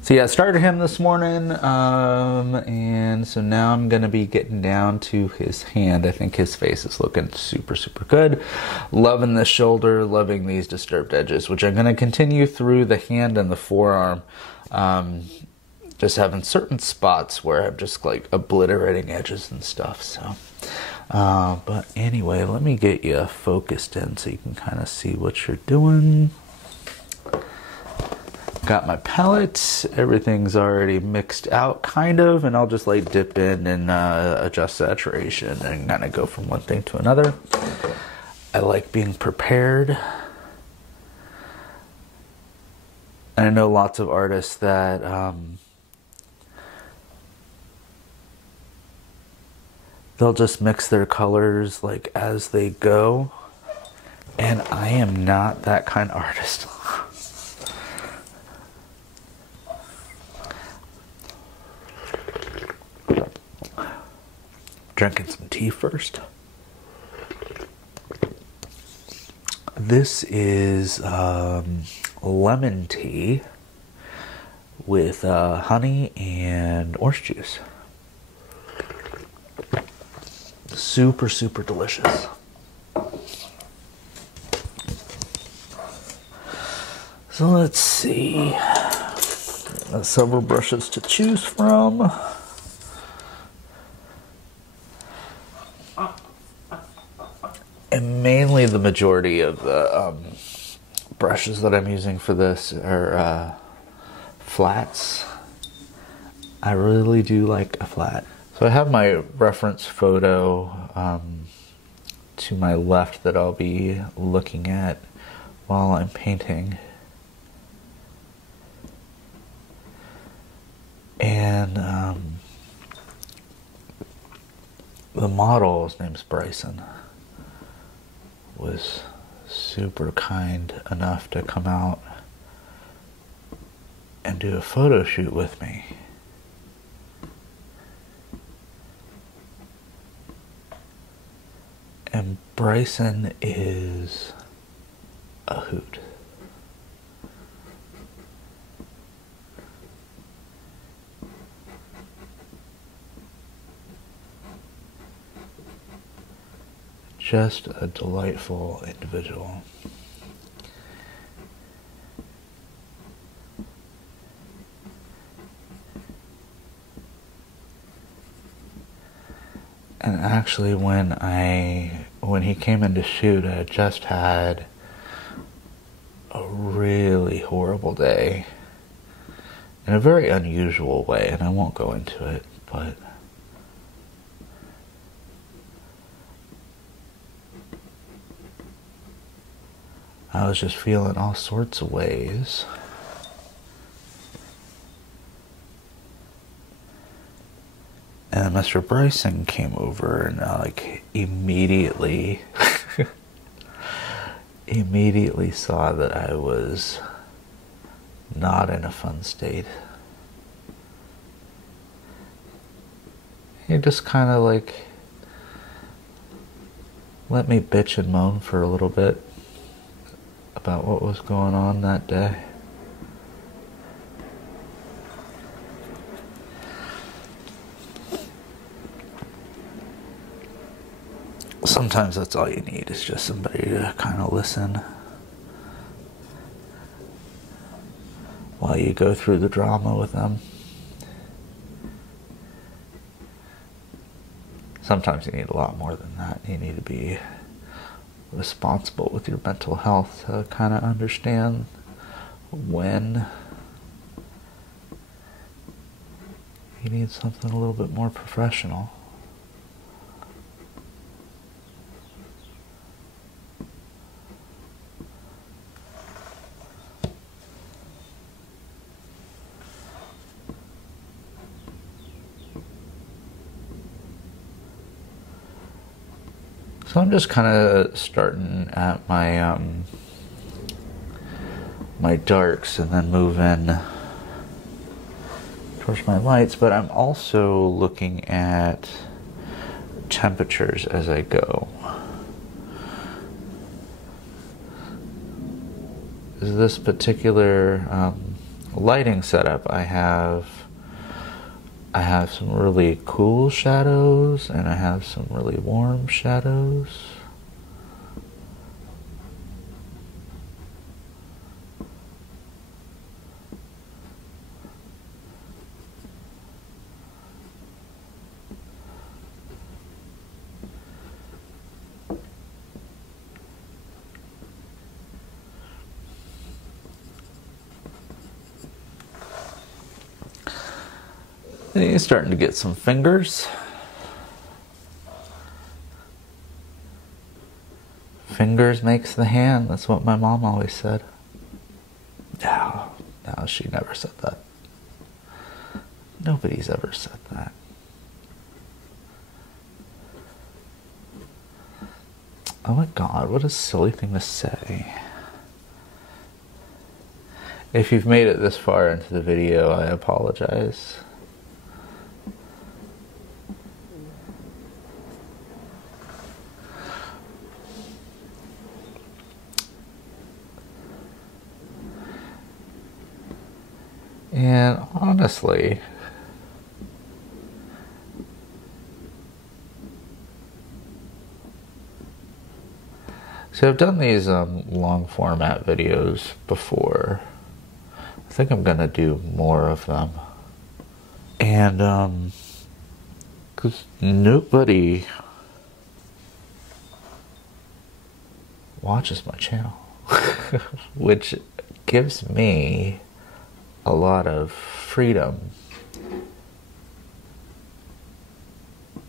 So yeah, I started him this morning, and so now I'm going to be getting down to his hand. I think his face is looking super, super good. Loving the shoulder, loving these disturbed edges, which I'm going to continue through the hand and the forearm. Just having certain spots where I'm just like obliterating edges and stuff, so. But anyway, let me get you focused in so you can kind of see what you're doing. Got my palette, everything's already mixed out kind of, and I'll just like dip in and adjust saturation and kind of go from one thing to another. I like being prepared. And I know lots of artists that they'll just mix their colors like as they go, and I am not that kind of artist. Drinking some tea first. This is lemon tea with honey and orange juice. Super, super delicious. So let's see. Several brushes to choose from. And mainly the majority of the brushes that I'm using for this are flats. I really do like a flat. So I have my reference photo to my left that I'll be looking at while I'm painting. And the model, his name's Bryson, was super kind enough to come out and do a photo shoot with me. And Bryson is a hoot. Just a delightful individual. And actually when he came in to shoot, I had just had a really horrible day in a very unusual way, and I won't go into it, but I was just feeling all sorts of ways. And Mr. Bryson came over and like immediately saw that I was not in a fun state. He just kind of like let me bitch and moan for a little bit about what was going on that day. Sometimes that's all you need, is just somebody to kind of listen while you go through the drama with them. Sometimes you need a lot more than that. You need to be responsible with your mental health to kind of understand when you need something a little bit more professional. So I'm just kind of starting at my my darks and then move in towards my lights, but I'm also looking at temperatures as I go. This particular lighting setup, I have some really cool shadows and I have some really warm shadows. And he's starting to get some fingers. Fingers makes the hand. That's what my mom always said. No, she never said that. Nobody's ever said that. Oh my God, what a silly thing to say. If you've made it this far into the video, I apologize. And honestly, so I've done these long format videos before. I think I'm gonna do more of them. And because nobody watches my channel, which gives me a lot of freedom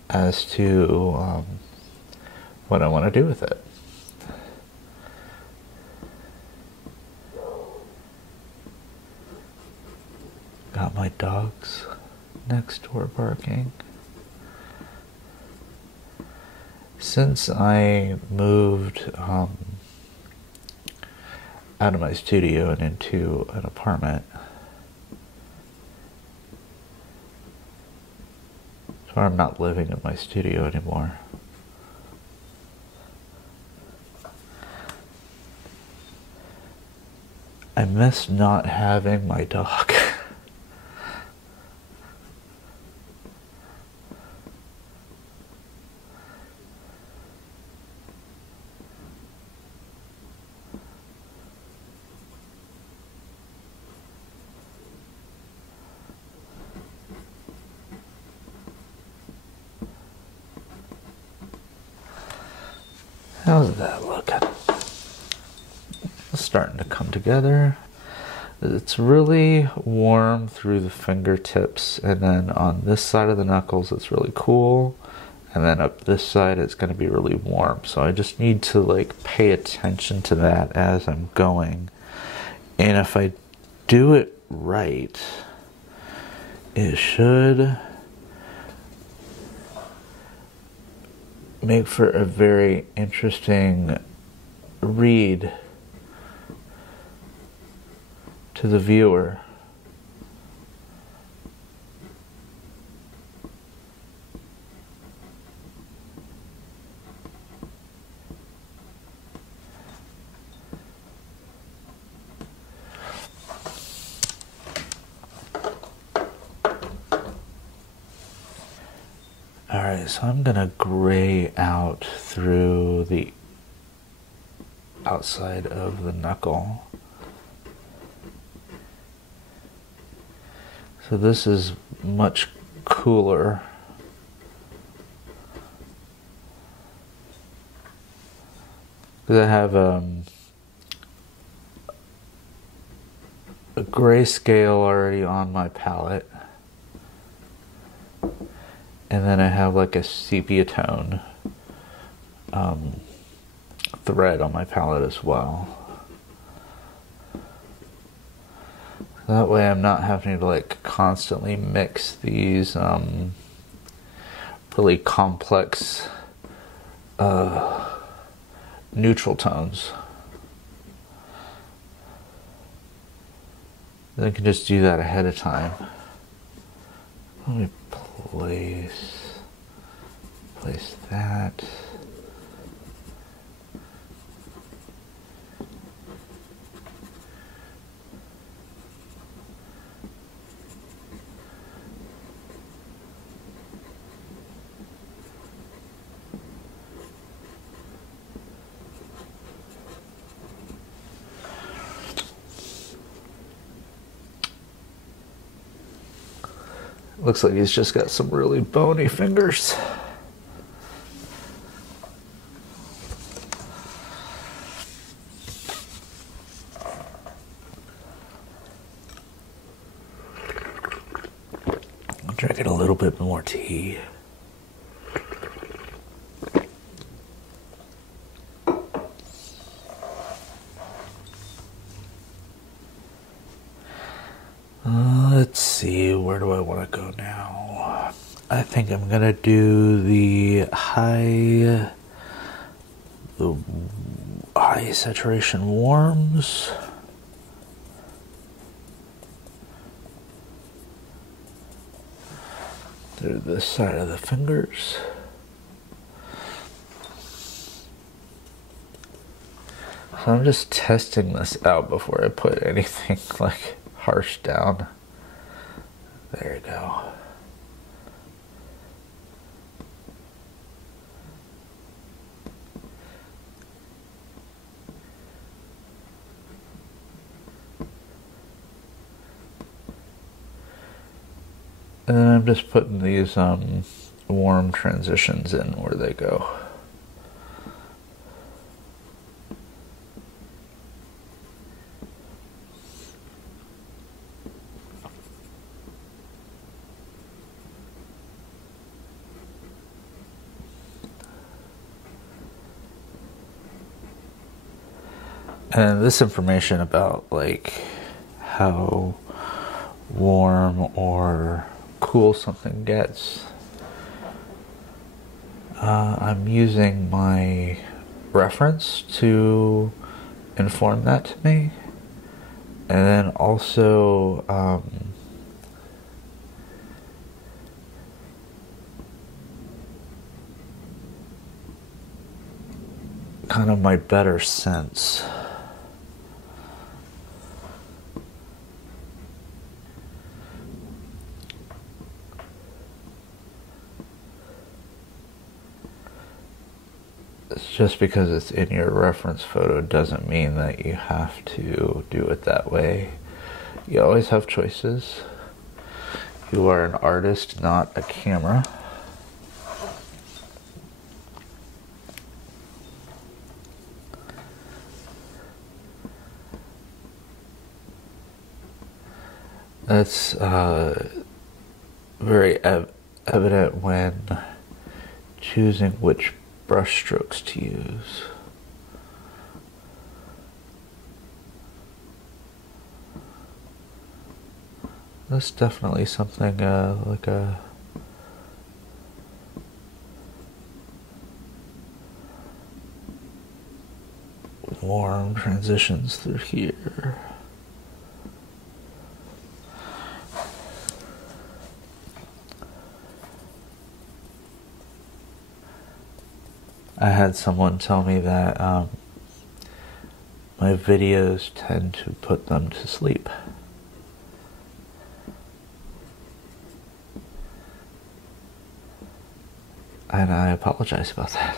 as to what I want to do with it. Got my dogs next door barking. Since I moved out of my studio and into an apartment, so I'm not living in my studio anymore, I miss not having my dog. How's that looking? It's starting to come together. It's really warm through the fingertips, and then on this side of the knuckles it's really cool, and then up this side it's going to be really warm. So I just need to like pay attention to that as I'm going. And if I do it right, it should make for a very interesting read to the viewer. Alright, so I'm gonna gray out through the outside of the knuckle. So this is much cooler. Because I have a grayscale already on my palette. And then I have like a sepia tone thread on my palette as well. That way I'm not having to like constantly mix these really complex neutral tones. Then I can just do that ahead of time. Let me place that. Looks like he's just got some really bony fingers. I'm drinking a little bit more tea. Let's see, where do I want to go now? I think I'm gonna do the high saturation warms. Through this side of the fingers. So I'm just testing this out before I put anything like harsh down. There you go. And then I'm just putting these warm transitions in where they go. And this information about like how warm or cool something gets, I'm using my reference to inform that to me, and then also kind of my better sense. Just because it's in your reference photo doesn't mean that you have to do it that way. You always have choices. You are an artist, not a camera. That's very evident when choosing which brush strokes to use. That's definitely something like a warm transitions through here. I had someone tell me that my videos tend to put them to sleep. And I apologize about that.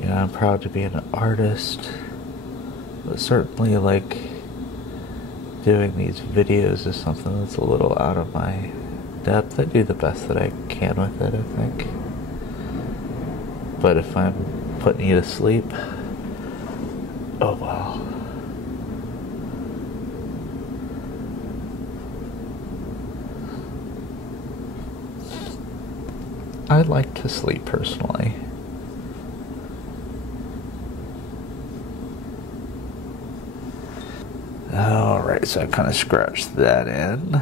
Yeah, I'm proud to be an artist, but certainly like doing these videos is something that's a little out of my depth. I do the best that I can with it, I think. But if I'm putting you to sleep, oh well. I like to sleep personally. Alright, so I kind of scratched that in.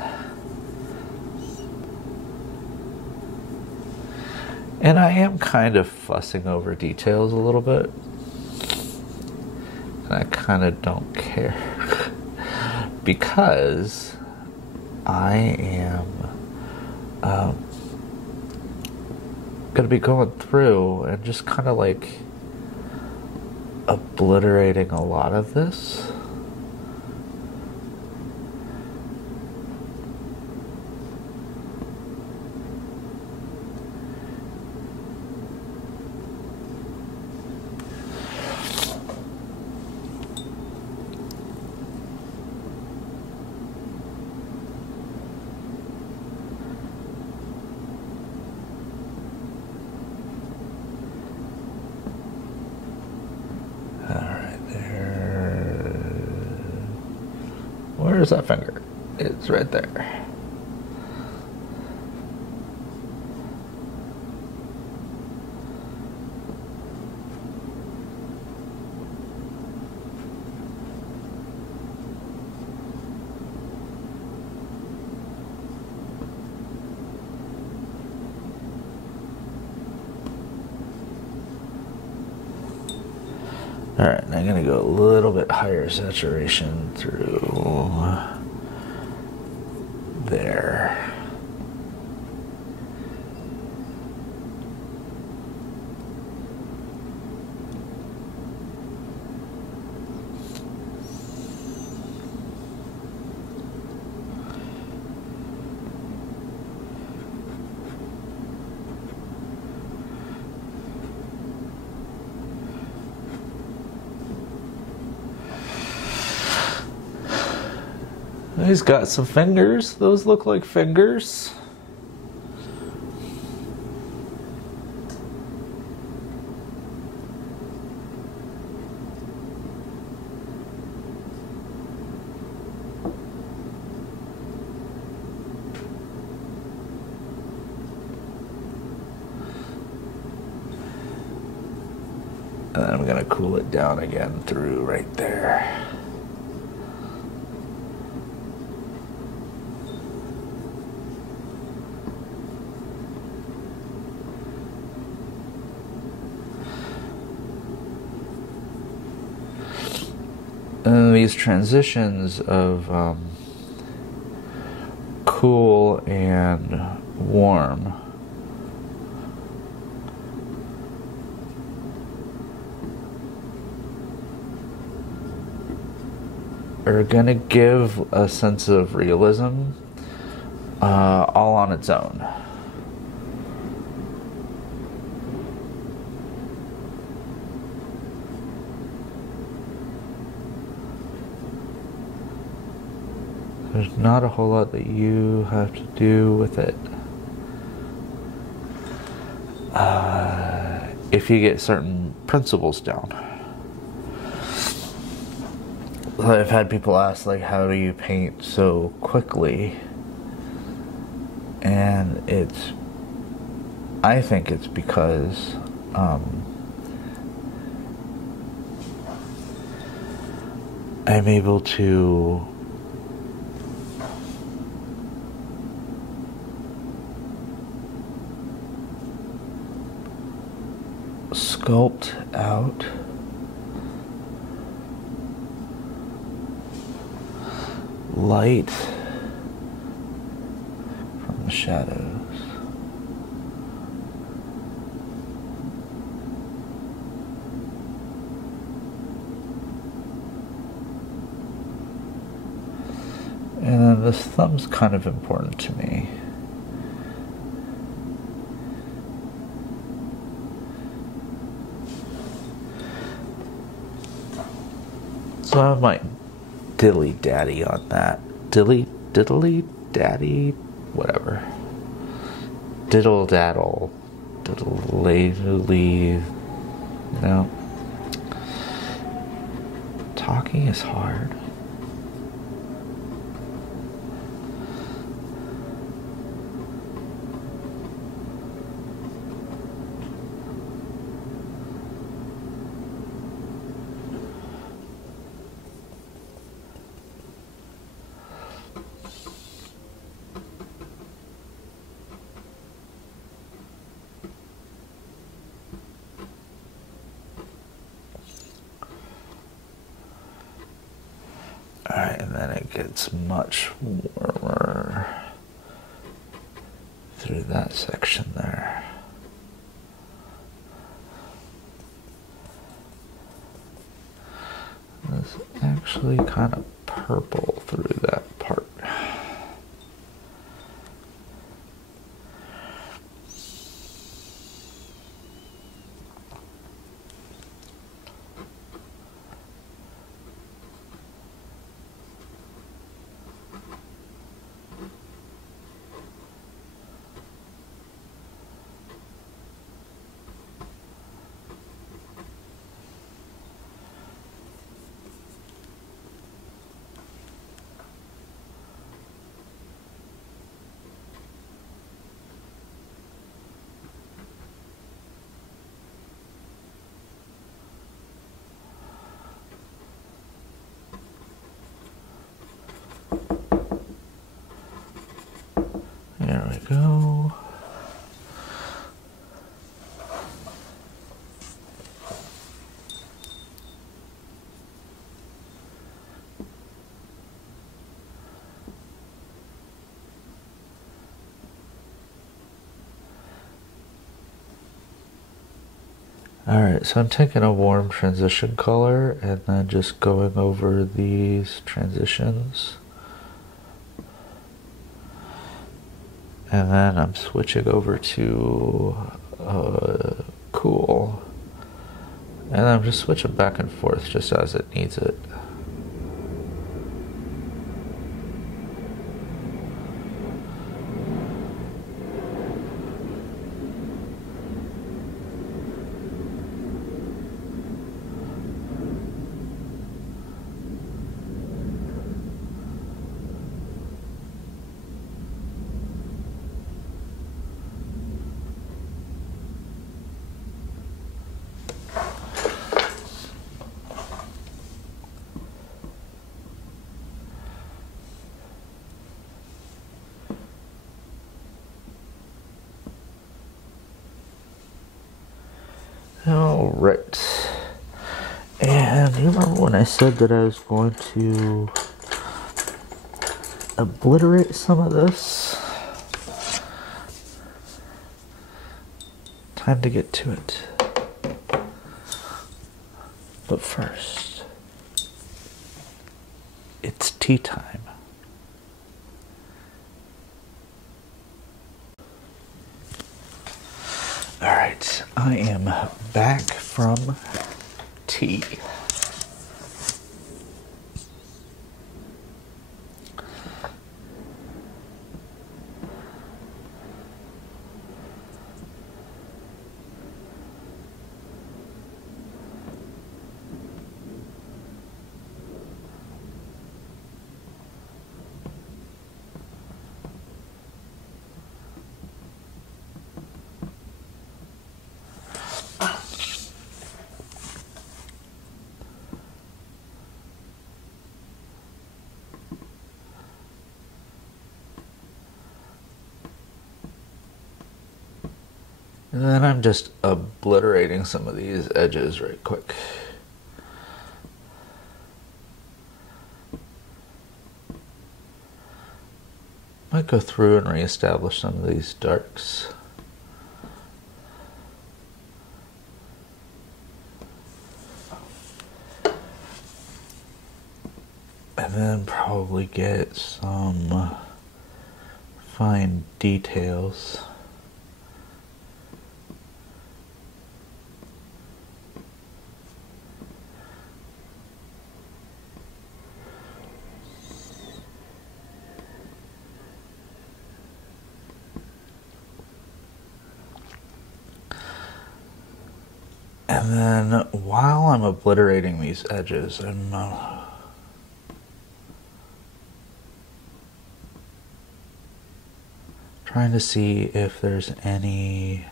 And I am kind of fussing over details a little bit. And I kind of don't care. Because I am going to be going through and just kind of like obliterating a lot of this. Where's that finger? It's right there. Alright, I'm going to go a little bit higher saturation through there. He's got some fingers. Those look like fingers. And then I'm going to cool it down again through right there. And these transitions of cool and warm are going to give a sense of realism all on its own. There's not a whole lot that you have to do with it. If you get certain principles down. I've had people ask, like, how do you paint so quickly? And I think it's because I'm able to sculpt out light from the shadows. And then this thumb's kind of important to me. So I have my dilly daddy on that. Diddly daddy, whatever. Diddle daddle. Diddly. No. Talking is hard. Alright, and then it gets much warmer through that section there. actually kind of purple through that part. There we go. Alright, so I'm taking a warm transition color and then just going over these transitions. And then I'm switching over to cool. And I'm just switching back and forth just as it needs it. Alright, and you remember when I said that I was going to obliterate some of this? Time to get to it. But first, it's tea time. Alright, I am back from tea. And then I'm just obliterating some of these edges right quick. Might go through and reestablish some of these darks. And then probably get some fine details. And then while I'm obliterating these edges, I'm trying to see if there's any,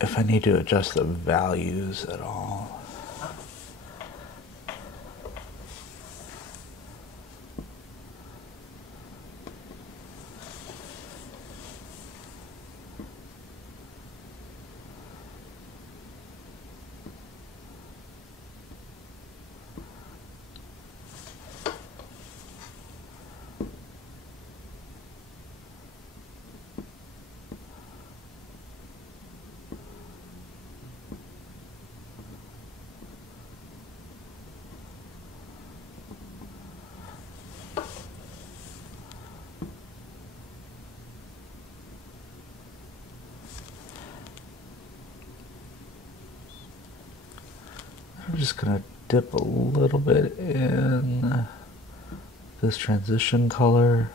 if I need to adjust the values at all. I'm just gonna dip a little bit in this transition color.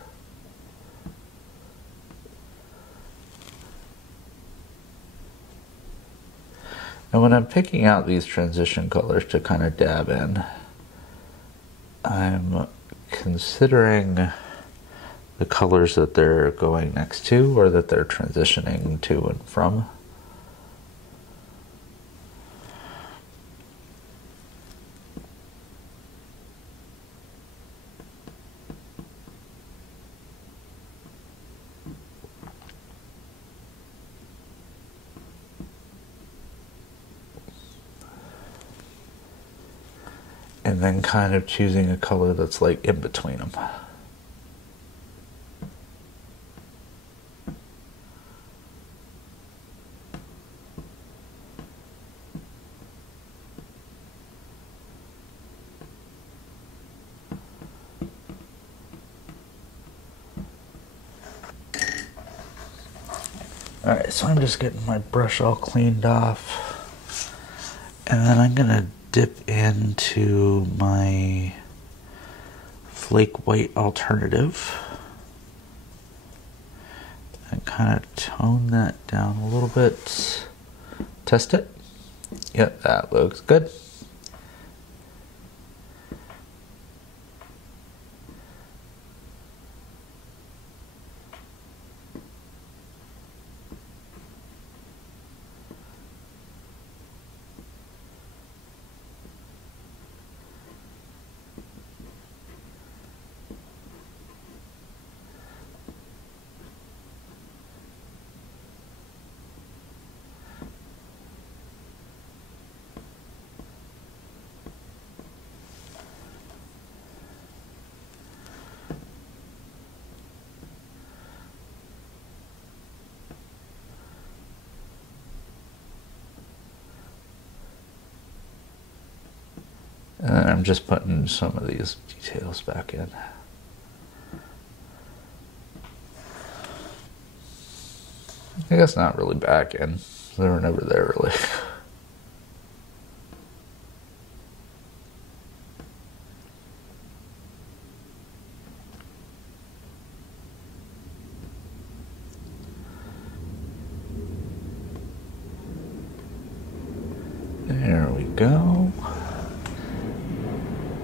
And when I'm picking out these transition colors to kind of dab in, I'm considering the colors that they're going next to or that they're transitioning to and from. And then kind of choosing a color that's like in between them. Alright, so I'm just getting my brush all cleaned off. And then I'm gonna dip into my Flake White Alternative and kind of tone that down a little bit. Test it. Yep, that looks good. And then I'm just putting some of these details back in. I guess not really back in. They were never there really. There we go.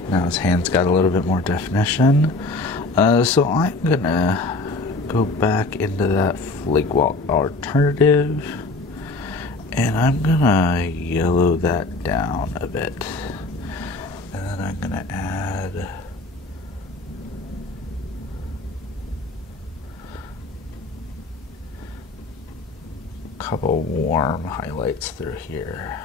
Now his hand's got a little bit more definition. So I'm gonna go back into that Flake White Alternative and I'm gonna yellow that down a bit. And then I'm gonna add a couple warm highlights through here.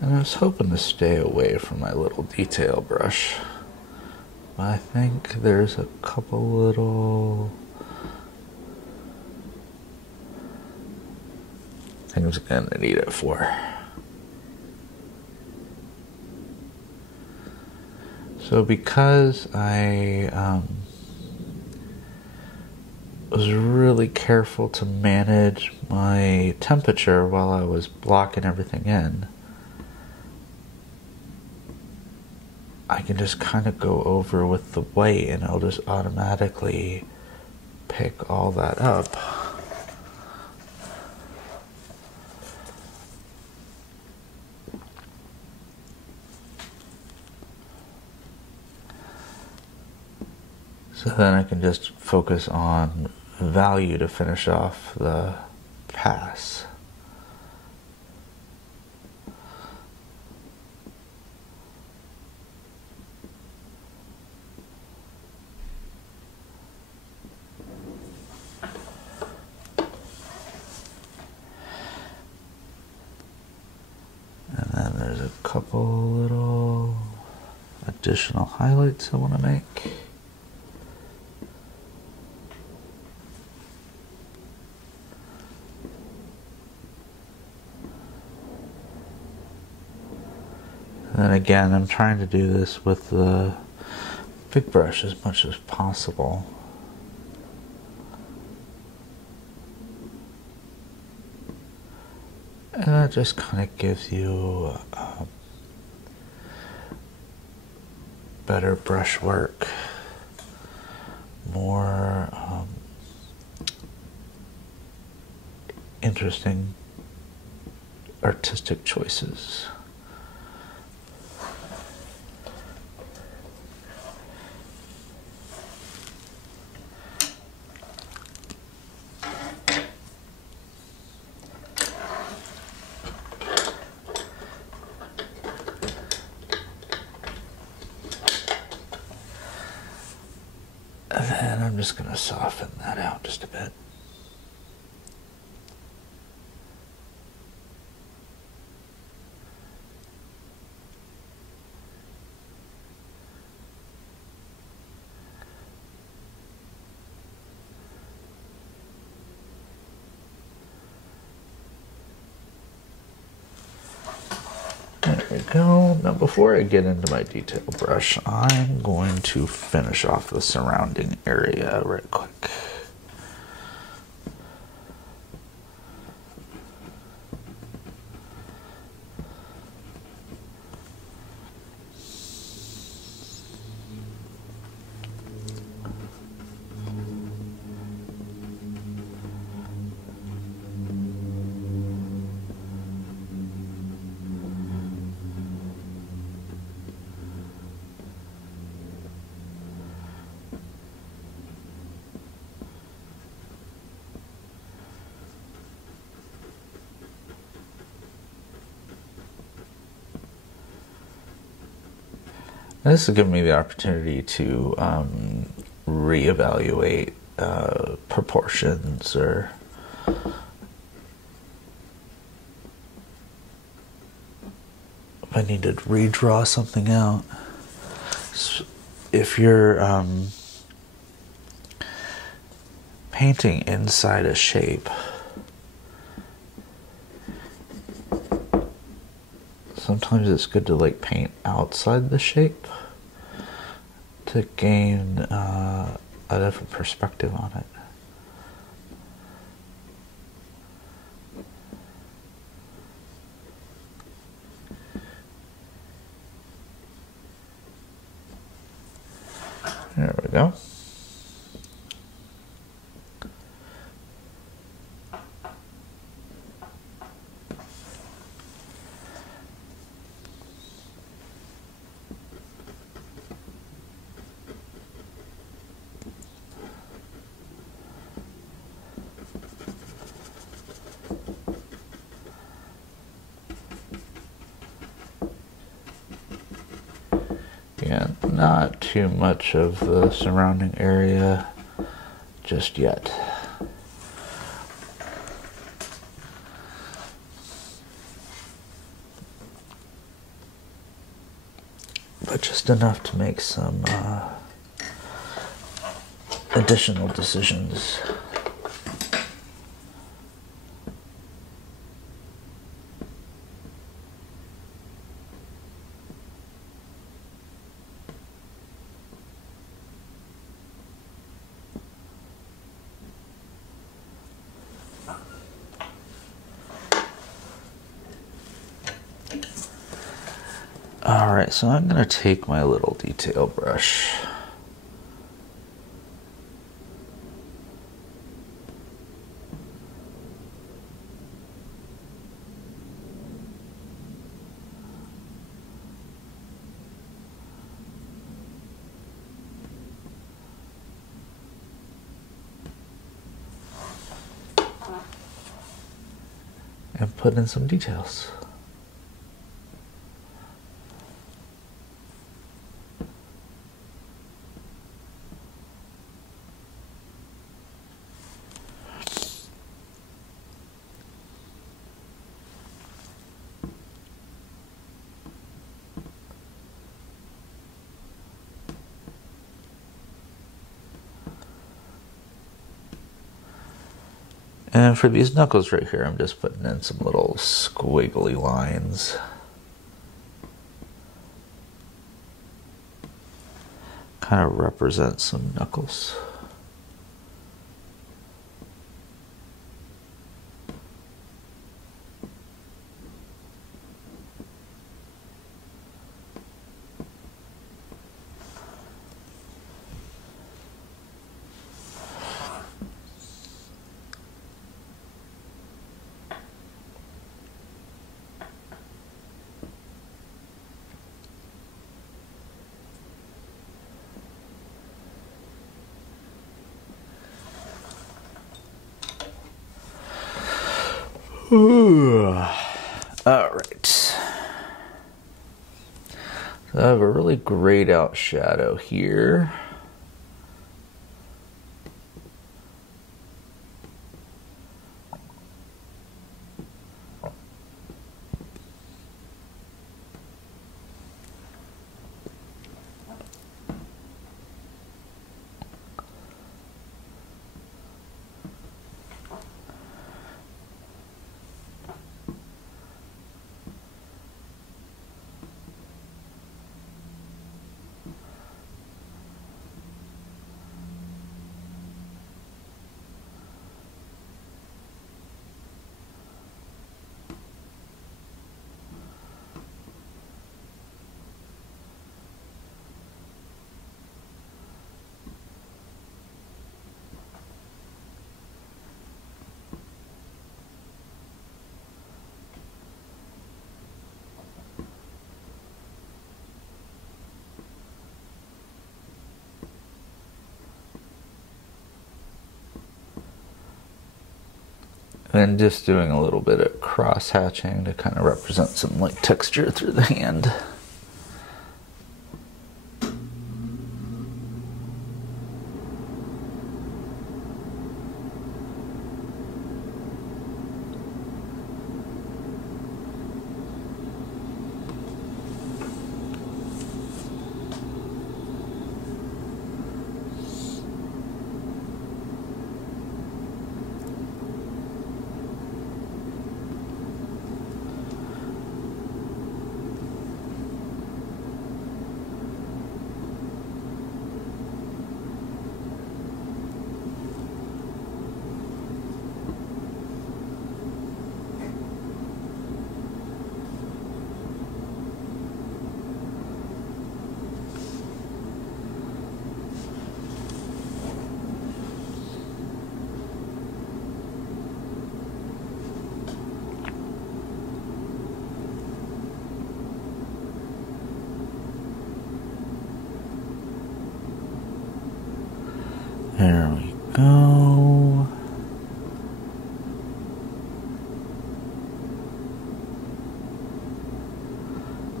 And I was hoping to stay away from my little detail brush, but I think there's a couple little things I'm gonna need it for. So because I was really careful to manage my temperature while I was blocking everything in, I can just kind of go over with the white and it'll just automatically pick all that up. So then I can just focus on value to finish off the pass. then there's a couple little additional highlights I want to make. And then again, I'm trying to do this with the big brush as much as possible. And that just kind of gives you better brush work, more interesting artistic choices. And then I'm just going to soften that out just a bit. There we go. Now before I get into my detail brush, I'm going to finish off the surrounding area right quick. This has given me the opportunity to reevaluate proportions, or if I need to redraw something out. So if you're painting inside a shape, sometimes it's good to like paint outside the shape to gain a different perspective on it. There we go. Yeah, not too much of the surrounding area just yet. But just enough to make some additional decisions. Alright, so I'm going to take my little detail brush and put in some details. And for these knuckles right here, I'm just putting in some little squiggly lines. Kind of represent some knuckles. All right. So I have a really grayed out shadow here. And just doing a little bit of cross hatching to kind of represent some like texture through the hand. There we go.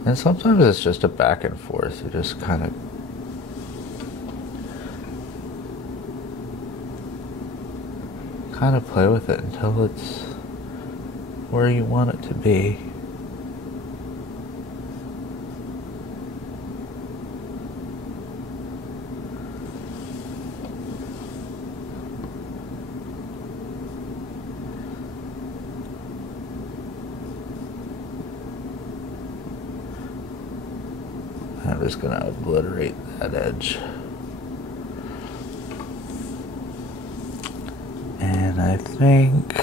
And sometimes it's just a back and forth. You just kind of play with it until it's where you want it to be. I'm just going to obliterate that edge. And I think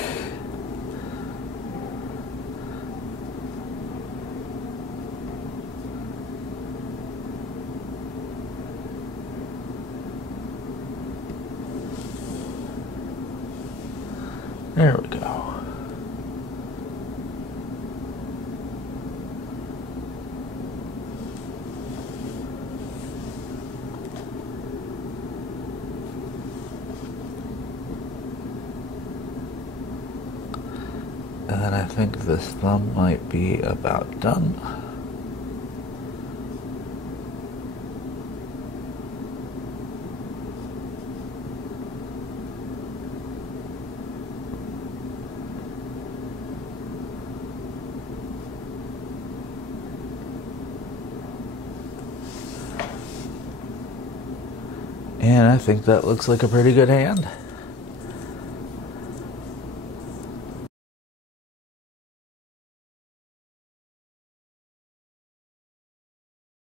there we go. And then I think this thumb might be about done. And I think that looks like a pretty good hand.